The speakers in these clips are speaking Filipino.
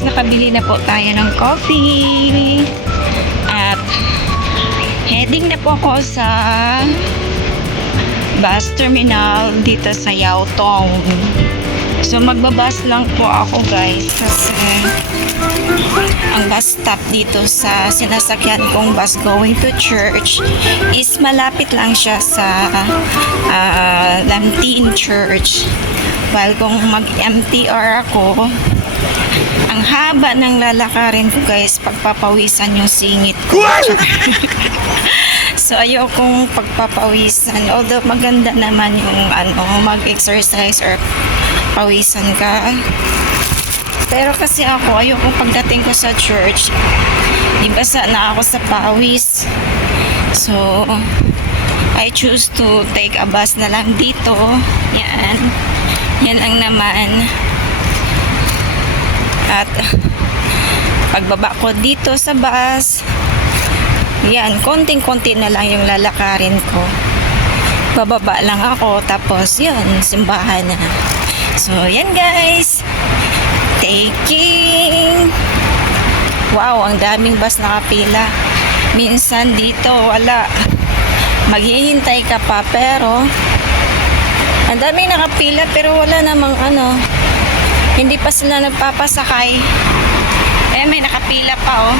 guys, nakabili na po tayo ng coffee. At heading na po ako sa bus terminal dito sa Yaotong. So magbabas lang po ako guys kasi ang bus stop dito sa sinasakyan kong bus going to church is malapit lang siya sa Lamtin Church. While kung mag-MTR ako, ang haba ng lalakarin ko guys, pagpapawisan yung singit ko. So ayokong pagpapawisan, although maganda naman yung mag-exercise or pawisan ka. Pero kasi ako, ayokong pagdating ko sa church, ibasa na ako sa pawis. So I choose to take a bus na lang dito. Yan lang naman. At pagbaba ko dito sa bus, yan, konting-konti na lang yung lalakarin ko. Bababa lang ako, tapos yan, simbahan na. So yan guys, taking. Wow, ang daming bus nakapila. Minsan dito wala, maghihintay ka pa, pero ang daming nakapila pero wala namang hindi pa sila nagpapasakay. May nakapila pa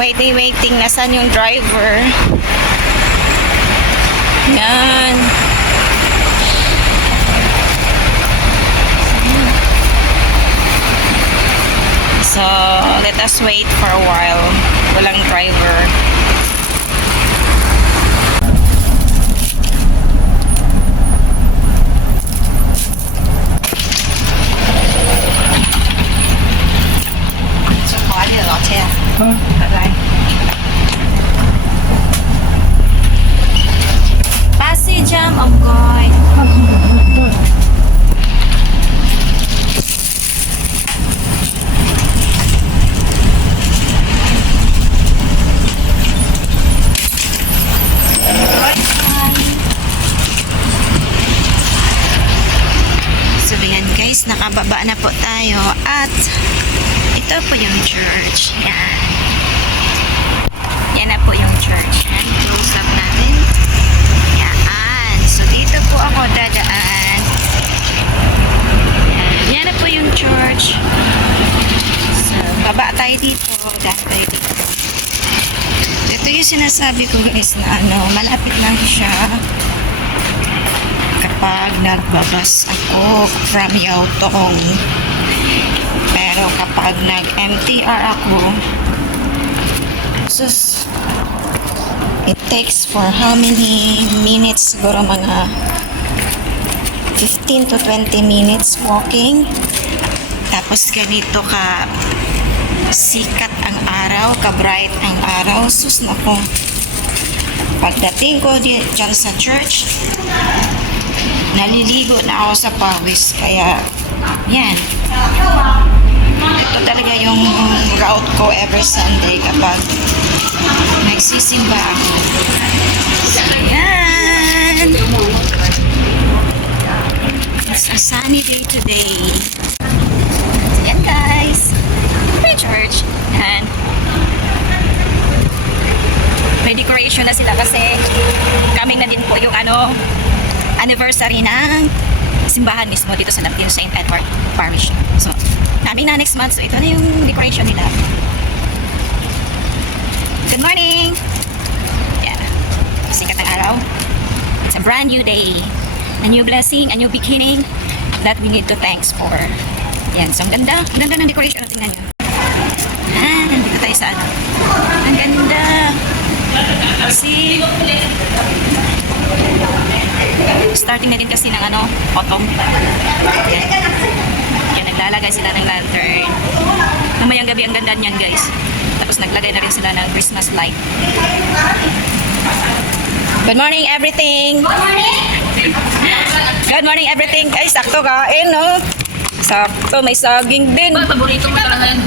waiting, nasan yung driver? Yan. So let us wait for a while. Walang driver. Pasi jam ông coi. So yan guys, nakababa na po tayo at ito po yung church. Yan na po yung church. Close up natin. Yan. So dito po ako dadaan. Yan na po yung church. So baba tayo dito. Daan tayo dito. Ito yung sinasabi ko guys na malapit lang siya kapag nagbabas ako from Yaotong. Pero kapag nag-MTR ako, sus, it takes for how many minutes? Siguro mga 15 to 20 minutes walking. Tapos ganito ka sikat ang araw, ka-bright ang araw. Sus, naku. Pagdating ko dyan sa church, naliligo na ako sa pawis. Kaya, yan. Ito talaga yung route ko every Sunday kapag nagsisimba ako. So, yan. It's a sunny day today. Yan guys. May church. Yan. May decoration na sila kasi coming na din po yung anniversary ng simbahan mismo dito sa Lamtin St. Edward Parish. So, coming na next month. So, ito na yung decoration nila. Good morning! Yeah. Sikat ng araw. It's a brand new day. A new blessing, a new beginning that we need to thanks for. Yan. So, ang ganda. Ang ganda ng decoration. Tingnan nyo. Nandito tayo sa ang ganda. See? Starting na din kasi ng autumn. Yan, naglalagay sila ng lantern. Mamayang gabi ang ganda niyan guys. Tapos naglagay na rin sila ng Christmas light. Good morning everything! Good morning! Good morning everything! Ay, sakto kain Sakto, may saging din. Paborito mo talaga yan.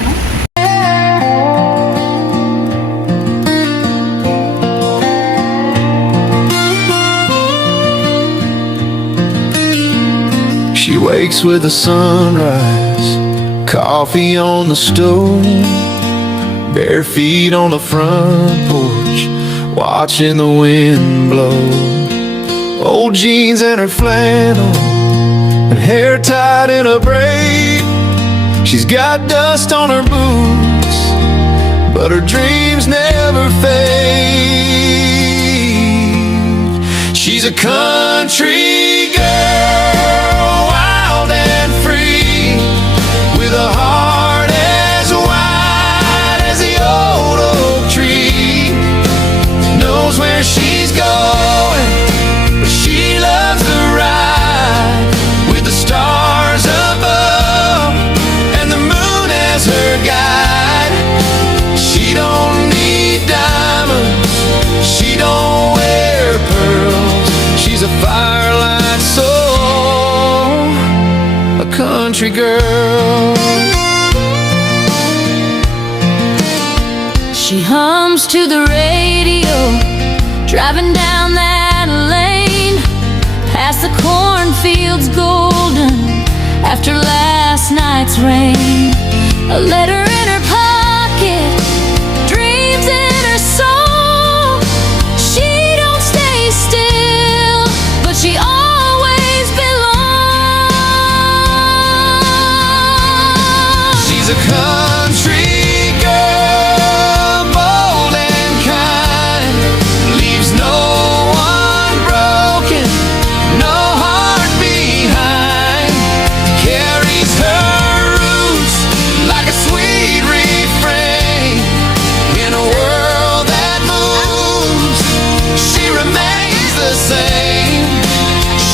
She wakes with the sunrise, coffee on the stove, bare feet on the front porch, watching the wind blow. Old jeans and her flannel, and hair tied in a braid. She's got dust on her boots, but her dreams never fade. She's a country girl, wild and free, with a heart as wide as the old oak tree. Knows where she's going, but she loves the ride, with the stars above and the moon as her guide. She don't need diamonds, she don't wear pearls. She's a firelight soul, a country girl. She hums to the radio, driving down that lane, past the cornfields golden after last night's rain. A letter in her pocket, dreams in her soul. She don't stay still, but she always belongs. She's a country girl, bold and kind, leaves no one broken, no heart behind. Carries her roots like a sweet refrain. In a world that moves, she remains the same.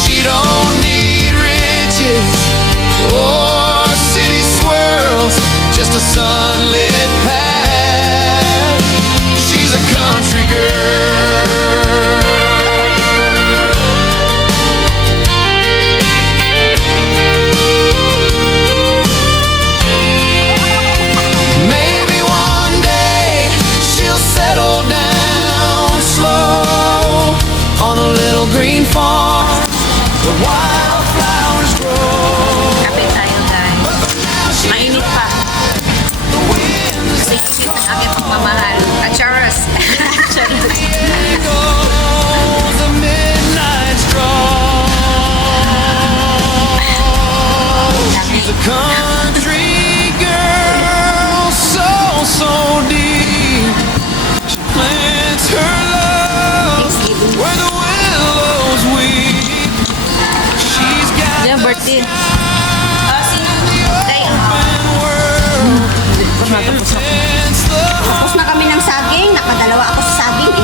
She don't need riches or city swirls, just a sunlit path. She's a country girl. Maybe one day she'll settle down slow on a little green farm where wildflowers grow. Kapit tayo guys. Mainit pa. Kasi isip ng aking pagmamahal. Charles. Goes the midnight stroll. She's a country girl, so deep. She plants her love where the willows weep. She's got Yung the birthday. open world. It's the Tapos na kami ng saging, nakadalawa ako sa saging eh.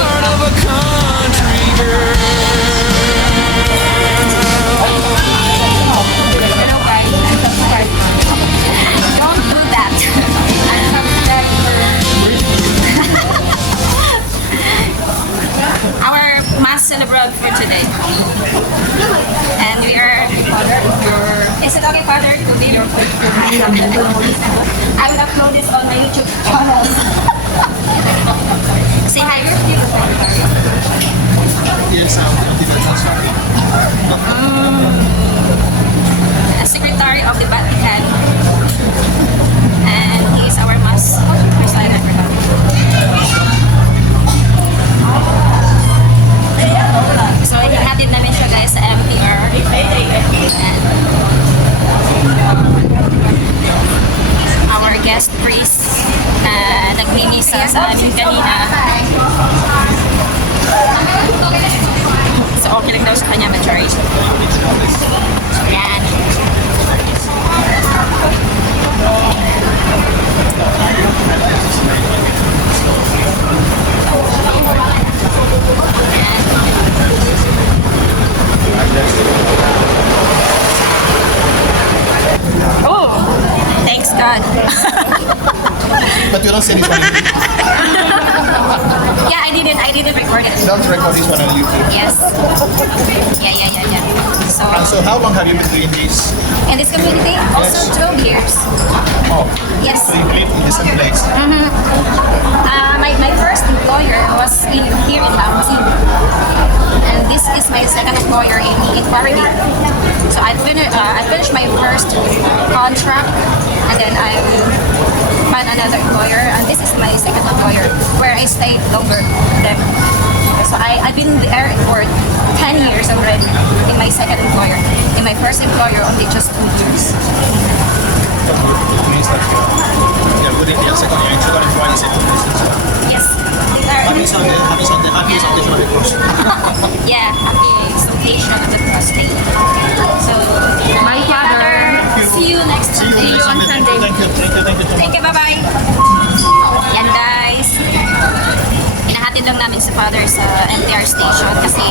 heart of a country girl. Don't do that. Our mass celebrate for today. And we are... Is it okay, Father, to be your I will upload this on my YouTube channel. Say hi. Secretary of the Vatican. And he is our mass presider. So, hinatid namin siya guys sa MTR. And our guest priest na nagmimisa sa amin kanina. So, okay lang daw sa kanya ma-charge. Yan. Oh, thanks God. But you don't see this one. Yeah, I didn't record it. You don't record this one on YouTube. Yes. Yeah. So, So how long have you been doing this? in this community, also 12 years. Oh, Yes. so you live in the same place. My first employer was here in Bauchi. And this is my second employer in Paradig. So I finished my first contract, and then I found another employer, and this is my second employer where I stayed longer than. So I've been there for 10 years already in my second employer. In my first employer, only just 2 years. Means that you're good in your second year. You're going to find second business. Yes. They are- Happy Sunday, my cross. Yeah, happy salvation of the prostate. So, My father. see you next See you Sunday. next Sunday. Thank you. Thank you, bye-bye. Yan guys. Inahatid lang namin si father sa NTR station kasi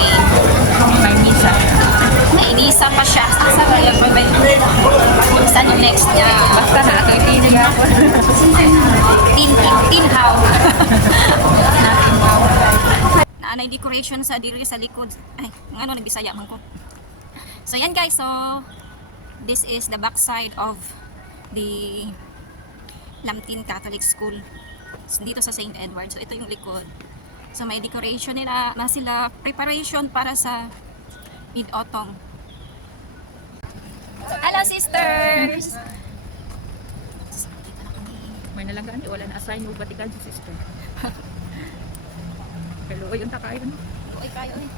May misa. may inisa pa siya. Saan yung next niya? Basta na, ito ipinig ako. Tinhaw. Naanay decoration sa diri sa likod. Ay, ano nagbisaya man ko. So yan guys, so this is the backside of the Lamtin Catholic School. So, dito sa St. Edward. So ito yung likod. So may decoration nila na sila preparation para sa mid-autumn. Hello sisters! May nalagaan, wala na assign mo batikan sa sister. Hello, yung takayo no? Uy, kayo eh.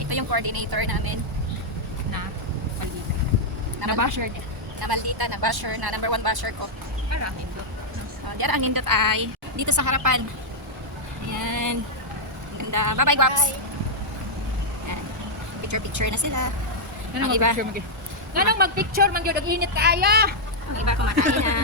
Ito yung coordinator namin. Na, palita. Na Nabasher niya. Na maldita, na basher, na number 1 basher ko. Parang ito. Diyan ang nindot ay dito sa harapan. Ayan. Ang ganda. Bye-bye, Guaps. Ayan. Picture-picture na sila. Ganang Ang iba. mag-picture mag Ganang mag-picture mag yun, init kaya. Ang iba kumakain na.